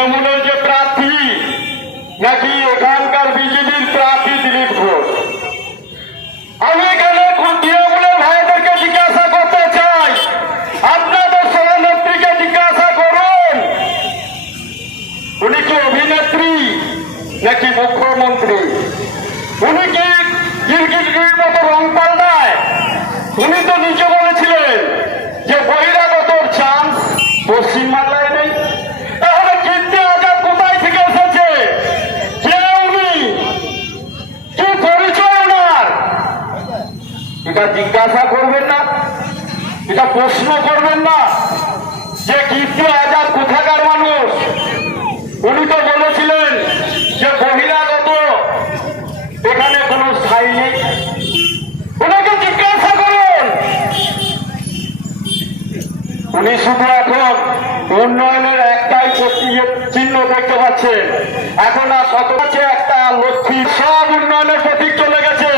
তৃণমূলের যে প্রার্থী, নাকি এখানকার বিজেপির প্রার্থী দিলীপ ঘোষ? আমি এখানে তৃণমূলের ভাইদেরকে জিজ্ঞাসা করতে চাই? আপনাদের সভানেত্রীকে জিজ্ঞাসা করুন। উনি কি অভিনেত্রী, নাকি মুখ্যমন্ত্রী? উনি কি গিরগির মতো রং পাল্টায়? উনি তো নিজে বলেছিলেন যে বহিরাগত চান্স পশ্চিমবাংলায় নেই তাহলে কীর্তি আজাদ কোথায় থেকে এসেছে কে উনি কি পরিচয় ওনার এটা জিজ্ঞাসা করবেন না, এটা প্রশ্ন করবেন না যে কীর্তি আজাদ কোথাকার মানুষ। উনি তো বলেছিলেন যে বহিরাগত এখানে কোনো স্থায়ী নেই। ওনাকে জিজ্ঞাসা করুন। উনি শুধু এখন উন্নয়নের একটাই চিহ্ন দেখতে পাচ্ছেন। এখন আর শত আছে একটা লক্ষ্মী সব উন্নয়নের প্রতীক চলে গেছে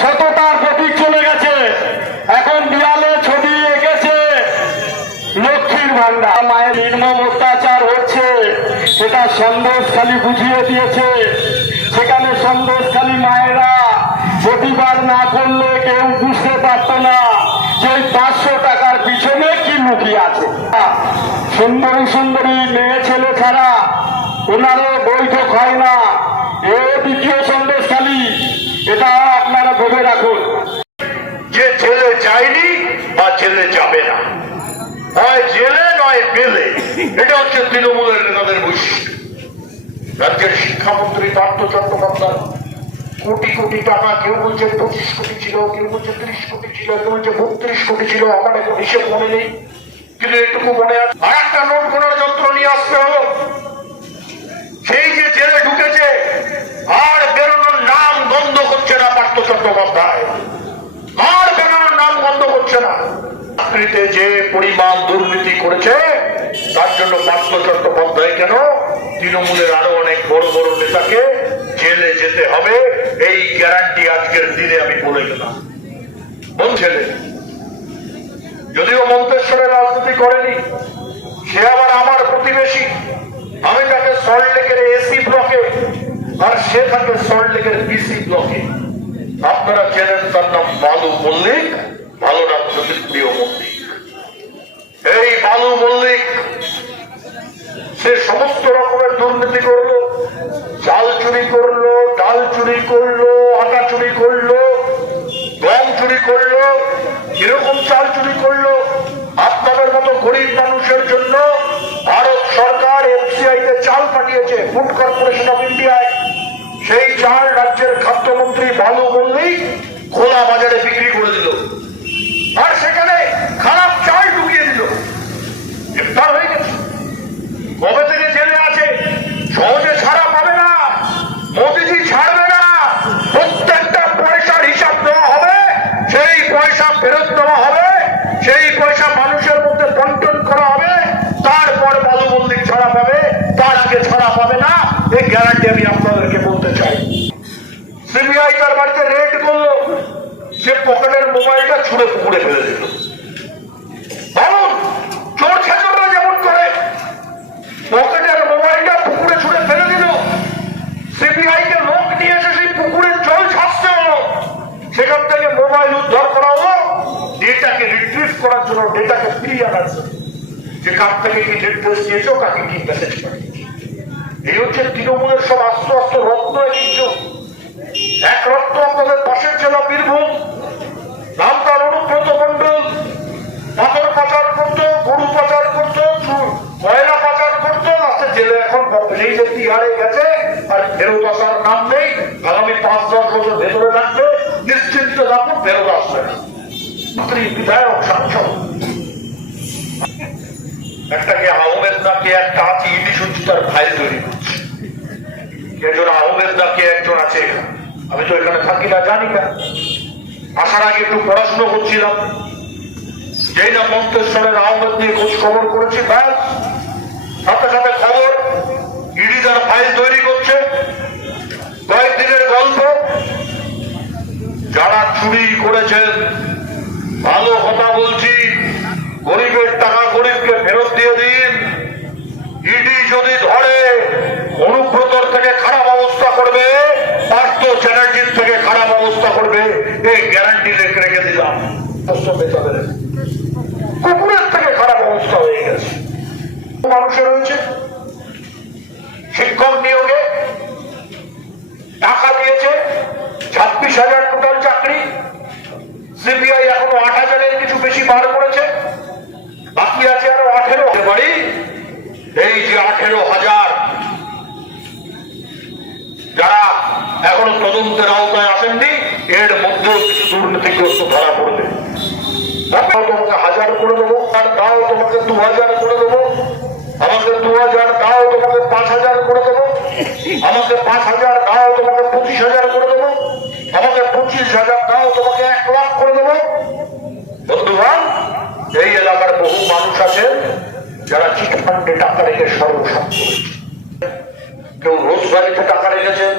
সততার প্রতীক চলে গেছে এখন দেয়ালে ছবি এঁকেছে লক্ষ্মীর ভান্ডার মায়ের নির্মম অত্যাচার হচ্ছে সেটা সন্দেশখালী বুঝিয়ে দিয়েছে। সেখানে সন্দেশখালী মায়েরা প্রতিবাদ না করলে কেউ বুঝতে পারত না যে পাঁচশো টাকার পিছনে কি লুকিয়ে আছে। সুন্দরী সুন্দরী মেয়ে ছেলে ছাড়া ওনারও বৈঠক হয় না। এ দ্বিতীয় সন্দেশখালী এটা আপনারা ভেবে রাখুন। যে ছেলে যায়নি বা ছেলে যাবে না। হয় জেলে নয় পেলে। এটা হচ্ছে তৃণমূলের নেতাদের বৈশিষ্ট্য। রাজ্যের শিক্ষামন্ত্রী পার্থ চট্টোপাধ্যায়। কোটি কোটি টাকা, কেউ বলছে পঁচিশ কোটি ছিল, কেউ বলছে ত্রিশ কোটি ছিল, কেউ বলছে বত্রিশ কোটি ছিল, আমার এখন হিসেব মনে নেই। কিন্তু এটুকু মনে আছে, আর একটা নোট করার যন্ত্র নিয়ে আসতে হলো সেই যে জেলে ঢুকেছে, আর বেরোনোর নাম বন্ধ করছে না পার্থ চট্টোপাধ্যায়। আর বেরোনোর নাম বন্ধ করছে না। চাকরিতে যে পরিমাণ দুর্নীতি করেছে, তার জন্য পার্থ চট্টোপাধ্যায় কেন তৃণমূলের আরও অনেক বড় বড় নেতাকে জেলে যেতে হবে, এই গ্যারান্টি আজকের দিনে আমি বলে গেলাম বলছিলেন যদিও মন্তেশ্বরে রাজনীতি করেনি, সে আবার আমার প্রতিবেশী। আমি তাকে সল্টলেকের এসি ব্লকে আর সে থাকে সল্টলেকের বিসি ব্লকে আপনারা চেনেন তার নাম বালু মল্লিক, ভালো নাম প্রিয় মল্লিক। এই বালু মল্লিক, সে সমস্ত রকমের দুর্নীতি করল চাল চুরি করল, ডাল চুরি করল, আটা চুরি করল গম চুরি করল এরকম চাল চুরি করল। আপনাদের মতো গরিব মানুষের জন্য ভারত সরকার এফসিআই তে চাল পাঠিয়েছে, ফুড কর্পোরেশন অফ ইন্ডিয়ায়। সেই চাল রাজ্যের খাদ্যমন্ত্রী বালু মল্লিক খোলা বাজারে বিক্রি করে দিল আর সেখানে খারাপ চাল ঢুকিয়ে দিল গ্রেপ্তার হয়ে গেছে কবে থেকে জেলে আছে সহজে ছাড়া পাবে না মোদিজি ছাড়বে না প্রত্যেকটা পয়সার হিসাব দেওয়া হবে সেই পয়সা ফেরত দেওয়া হবে সেই পয়সা মানুষের মধ্যে বন্টন করা হবে তারপর বালু মল্লিক ছাড়া পাবে তার আগে ছাড়া পাবে না এই গ্যারান্টি আমি আপনাদেরকে বলতে চাই সিবিআই তার বাড়িতে রেড করল। সে পকেটের মোবাইলটা ছুঁড়ে পুকুরে ফেলে দিল। বলুন, চোর ছেচররা যেমন করে, পকেটের মোবাইলটা পুকুরে ছুঁড়ে ফেলে দিল। সিবিআই কে লোক নিয়ে এসে সেই পুকুরের জল ছাড়তে হলো। সেখান থেকে মোবাইল উদ্ধার করা হলো। ডেটাকে রিট্রিভ করার জন্য, ডেটাকে ফিরিয়ে আনার জন্য। যে কার থেকে কি নির্দেশ দিয়েছ কাকে কি মেসেজ পাঠিয়েছে। এই হচ্ছে তৃণমূলের সব আস্তে আস্তে রত্ন কিন্তু এক রত্ন আপনাদের পাশের জেলা বীরভূম, নাম অনুব্রত মন্ডল পাথর পাচার করতো, গরু পাচার করতো ময়লা পাচার করতো, লাস্টে জেলে এখন এই যে তিহারে গেছে, আর ফেরত আসার নাম নেই, আগামী পাঁচ দশ বছর ভেতরে থাকবে, নিশ্চিন্ত থাকুন ফেরত আসবে না। বিধায়ক সাংসদ। একটাকে আহমেদ নাকে একটা আছে ইডি শুনছি তার ফাইল তৈরি করছে। একজন আহমেদ নাকে একজন আছে এখানে। আমি তো এখানে থাকি না, জানি না। আসার আগে একটু পড়াশুনো করছিলাম। যেই না মন্তেশ্বরের আহমেদ নিয়ে খোঁজ খবর করেছি, ব্যাস। সাথে সাথে খবর, ইডি তার ফাইল তৈরি করছে, কয়েকদিনের গল্প। যারা চুরি করেছেন, ভালো কথা বলছি, গরিবের টাকা গরিবকে ফেরত দিয়ে দিন। ইডি যদি করবে এই গ্যারান্টি রেখে রেখে দিলাম কষ্ট পেতে হবে না। কুকুরের থেকে খারাপ অবস্থা হয়ে গেছে মানুষের রয়েছে শিক্ষক নিয়োগে টাকা দিয়েছে ছাব্বিশ হাজার টোটাল চাকরি সিবিআই এখনও আট হাজারের কিছু বেশি বার করেছে। বাকি আছে আরও আঠেরো। বাড়ি এই যে আঠেরো হাজার। যারা এখনও তদন্তের আওতায় আসেননি এর মধ্যেও কিছু দুর্নীতিগ্রস্ত ধরা পড়বে। তারপর তোমাকে হাজার করে দেবো আর তাও তোমাকে দু হাজার করে দেবো। আমাকে দু হাজার দাও তোমাকে পাঁচ হাজার করে দেবো। আমাকে পাঁচ হাজার দাও তোমাকে পঁচিশ হাজার করে দেবো আমাকে পঁচিশ হাজার দাও তোমাকে এক লাখ করে দেবো বন্ধুগণ এই এলাকার আছেন যারা চিটফান্ডে টাকা রেখে সর্বসম্পদ কেউ রোজগারিতে টাকা রেখেছেন,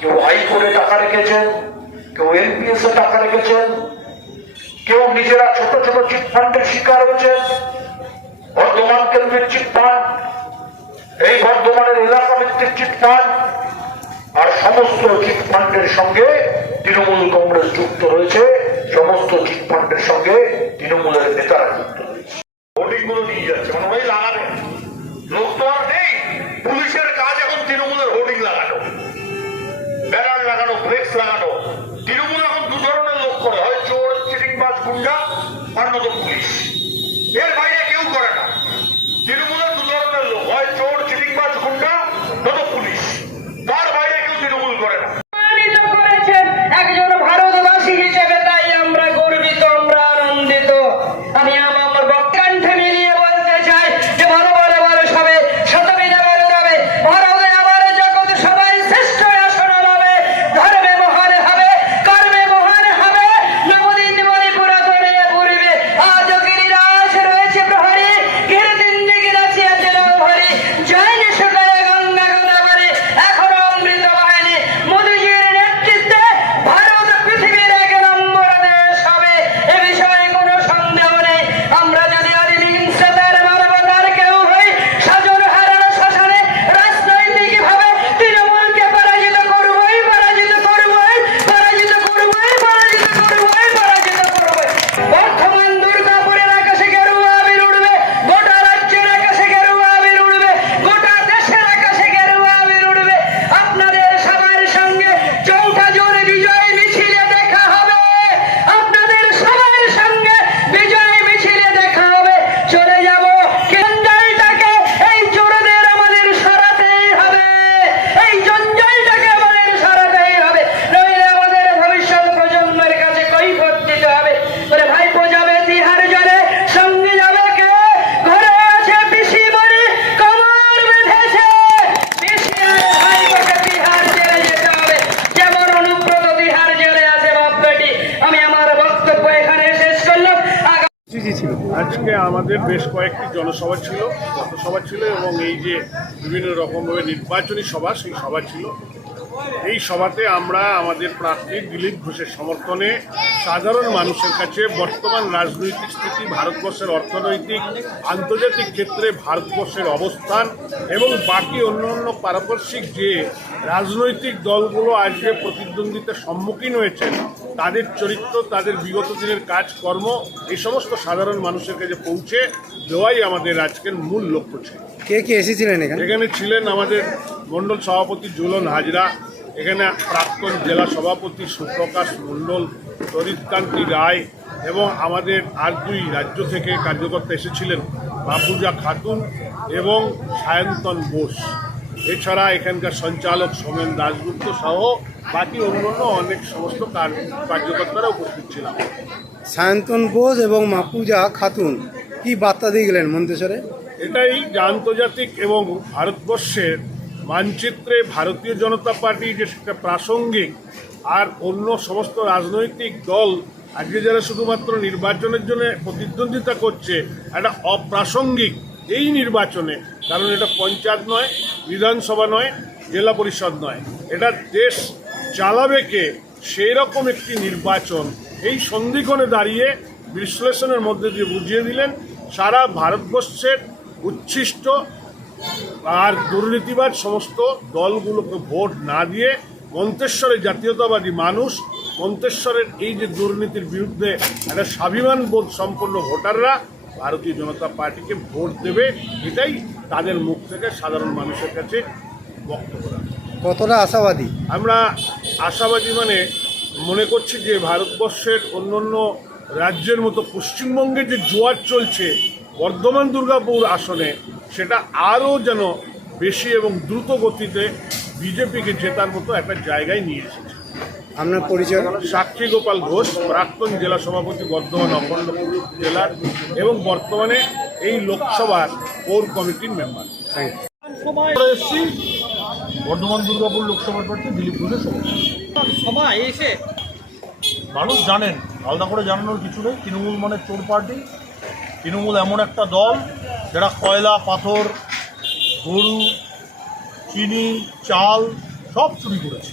কেউ আই টাকা রেখেছেন, কেউ এনপিএস এ টাকা রেখেছেন, কেউ নিজেরা ছোট ছোট চিটফান্ডের শিকার হয়েছেন। বর্ধমান কেন্দ্রের চিটফান্ড, এই বর্ধমানের এলাকা ভিত্তিক চিটফান্ড আর সমস্ত চিটফান্ডের সঙ্গে তৃণমূল কংগ্রেস যুক্ত রয়েছে। সমস্ত চিটফান্ডের সঙ্গে তৃণমূলের নেতারা যুক্ত। গুলো নিয়ে যাচ্ছে। মানে ওই লাগাবে? লোক তো আর নেই। পুলিশের কাজ এখন তৃণমূলের হোর্ডিং লাগানো। ব্যানার লাগানো, ফ্লেক্স লাগানো। তৃণমূল এখন দু ধরনের লোক করে। হয় চোর, চিটিংবাজ, গুন্ডা, আর নতুন পুলিশ। এর বাইরে কেউ করে না তৃণমূলের দু ধরনের লোক হয় চোর চিটিংবাজ গুন্ডা নতুন পুলিশ তার বাইরে কেউ তৃণমূল করে না সম্মানিত করেছেন একজন ভারতবাসী হিসেবে তাই আমরা গর্বিত আমরা আনন্দিত আমি আমার বক্তব্য মিলিয়ে বলতে চাই যে বড় বড় বড় সবে শতবিধা বেড়ে যাবে ভারতে আবার জগৎ সবাই শ্রেষ্ঠ আসন হবে ধর্মে মহান হবে কর্মে মহান হবে নবদিন বলে পুরাতনে পূর্বে আজ গিরিরাজ রয়েছে প্রহরী গিরদিন গিরাছি আছে নভরি জয় নিশুকায় গঙ্গা গোদাবরী এখনও অমৃত বাহিনী মোদীজির নেতৃত্বে ভারত পৃথিবীর এক নম্বর দেশ হবে এ বিষয়ে কোনো সন্দেহ নেই আমরা যদি আদি হিংসাতার মানবতার কেউ হই সাজন হারানো শাসনে রাজনৈতিক ভাবে তৃণমূলকে পরাজিত করবই পরাজিত করবই পরাজিত করবই পরাজিত করবই পরাজিত করবই বর্তমান দুর্গাপুরের আকাশে গেরুয়া আবির উড়বে গোটা রাজ্যের আকাশে গেরুয়া আবির উড়বে গোটা দেশের আকাশে গেরুয়া আবির উড়বে আপনাদের সবার সঙ্গে চৌঠা জোরে বিজয় মিছিলে দেখা হবে আপনাদের সবার সঙ্গে বিজয় মিছিলে দেখা হবে চলে যাব কেন্দ্রটাকে এই চোরদের আমাদের সরাতেই হবে এই জঞ্জালটাকে আমাদের সরাতেই হবে নইলে আমাদের ভবিষ্যৎ প্রজন্মের কাছে কৈফত দিতে হবে বলে ভাইপো যাবে তিহার জলে সঙ্গে যাবে কে ঘরে আছে পিসি মরি কমর বেঁধেছে পিসি আর ভাইপোকে তিহার জেলে যেতে হবে যেমন অনুব্রত তিহার জেলে আছে বাপ বেটি আমি আমার বক্তব্য এখানে শেষ করলাম আগামী আজকে আমাদের বেশ কয়েকটি জনসভা ছিল, পথসভা ছিল এবং এই যে বিভিন্ন রকমভাবে নির্বাচনী সভা, সেই সভা ছিল। এই সভাতে আমরা আমাদের প্রার্থী দিলীপ ঘোষের সমর্থনে সাধারণ মানুষের কাছে বর্তমান রাজনৈতিক স্থিতি, ভারতবর্ষের অর্থনৈতিক, আন্তর্জাতিক ক্ষেত্রে ভারতবর্ষের অবস্থান এবং বাকি অন্য অন্য পারপার্শ্বিক যে রাজনৈতিক দলগুলো আজকে প্রতিদ্বন্দ্বিতার সম্মুখীন হয়েছেন তাদের চরিত্র তাদের বিগত দিনের কাজকর্ম এই সমস্ত সাধারণ মানুষের কাছে পৌঁছে দেওয়াই আমাদের আজকের মূল লক্ষ্য ছিল। কে কে এসেছিলেন এখানে? এখানে ছিলেন আমাদের মণ্ডল সভাপতি জুলন হাজরা এখানে প্রাক্তন জেলা সভাপতি সুপ্রকাশ মণ্ডল তরিৎকান্তি রায় এবং আমাদের আর দুই রাজ্য থেকে কার্যকর্তা এসেছিলেন বাবুজা খাতুন এবং সায়ন্তন বোস। এছাড়া এখানকার সঞ্চালক সোমেন দাশগুপ্ত সহ বাকি অন্যান্য অনেক সমস্ত কার- কার্যকর্তারা উপস্থিত ছিলাম। সায়ন্তন বোস এবং মাপুজা খাতুন কি বার্তা দিয়ে গেলেন মন্তেশ্বরে? এটাই যে আন্তর্জাতিক এবং ভারতবর্ষের মানচিত্রে ভারতীয় জনতা পার্টি যে সেটা প্রাসঙ্গিক আর অন্য সমস্ত রাজনৈতিক দল আজকে যারা শুধুমাত্র নির্বাচনের জন্য প্রতিদ্বন্দ্বিতা করছে একটা অপ্রাসঙ্গিক এই নির্বাচনে কারণ এটা পঞ্চায়েত নয় বিধানসভা নয় জেলা পরিষদ নয়। এটা দেশ চালাবে কে? সেই রকম একটি নির্বাচন। এই সন্ধিক্ষণে দাঁড়িয়ে বিশ্লেষণের মধ্যে দিয়ে বুঝিয়ে দিলেন সারা ভারতবর্ষের উচ্ছিষ্ট আর দুর্নীতিবাদ সমস্ত দলগুলোকে ভোট না দিয়ে মন্তেশ্বরের জাতীয়তাবাদী মানুষ মন্তেশ্বরের এই যে দুর্নীতির বিরুদ্ধে একটা স্বাভিমান বোধ সম্পন্ন ভোটাররা ভারতীয় জনতা পার্টিকে ভোট দেবে এটাই তাদের মুখ থেকে সাধারণ মানুষের কাছে বক্তব্য কতটা আশাবাদী? আমরা আশাবাদী মানে মনে করছি যে ভারতবর্ষের অন্যান্য রাজ্যের মতো পশ্চিমবঙ্গে যে জোয়ার চলছে বর্ধমান দুর্গাপুর আসনে সেটা আরও যেন বেশি এবং দ্রুত গতিতে বিজেপিকে জেতার মতো একটা জায়গায় নিয়ে এসেছে। আপনার পরিচয়? সাক্ষী গোপাল ঘোষ প্রাক্তন জেলা সভাপতি বর্ধমান অখণ্ডপুর জেলার এবং বর্তমানে এই লোকসভার কোর কমিটির member. Thank you Bardhaman Durgapur লোকসভার প্রার্থী দিলীপ ঘোষের সভাপতি সবাই এসে মানুষ জানেন আলাদা করে জানানোর কিছু নেই। তৃণমূল মানে চোর পার্টি। তৃণমূল এমন একটা দল যারা কয়লা পাথর গরু চিনি চাল সব চুরি করেছে।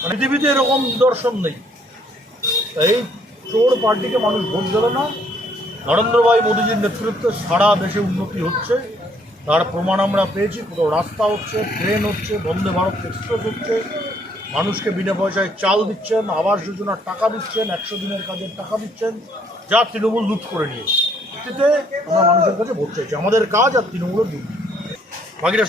মানে পৃথিবীতে এরকম নিদর্শন নেই। এই চোর পার্টিকে মানুষ ভোট দেবে না। নরেন্দ্রভাই মোদীজির নেতৃত্বে সারা দেশে উন্নতি হচ্ছে। তার প্রমাণ আমরা পেয়েছি কোথাও রাস্তা হচ্ছে ট্রেন হচ্ছে, বন্দে ভারত এক্সপ্রেস হচ্ছে। মানুষকে বিনা পয়সায় চাল দিচ্ছেন, আবাস যোজনার টাকা দিচ্ছেন, একশো দিনের কাজের টাকা দিচ্ছেন, যা তৃণমূল লুট করে নিয়েছে। আমরা মানুষের কাছে ভোট চাইছি। আমাদের কাজ আর তৃণমূলের দুর্নীতি। বাকিটা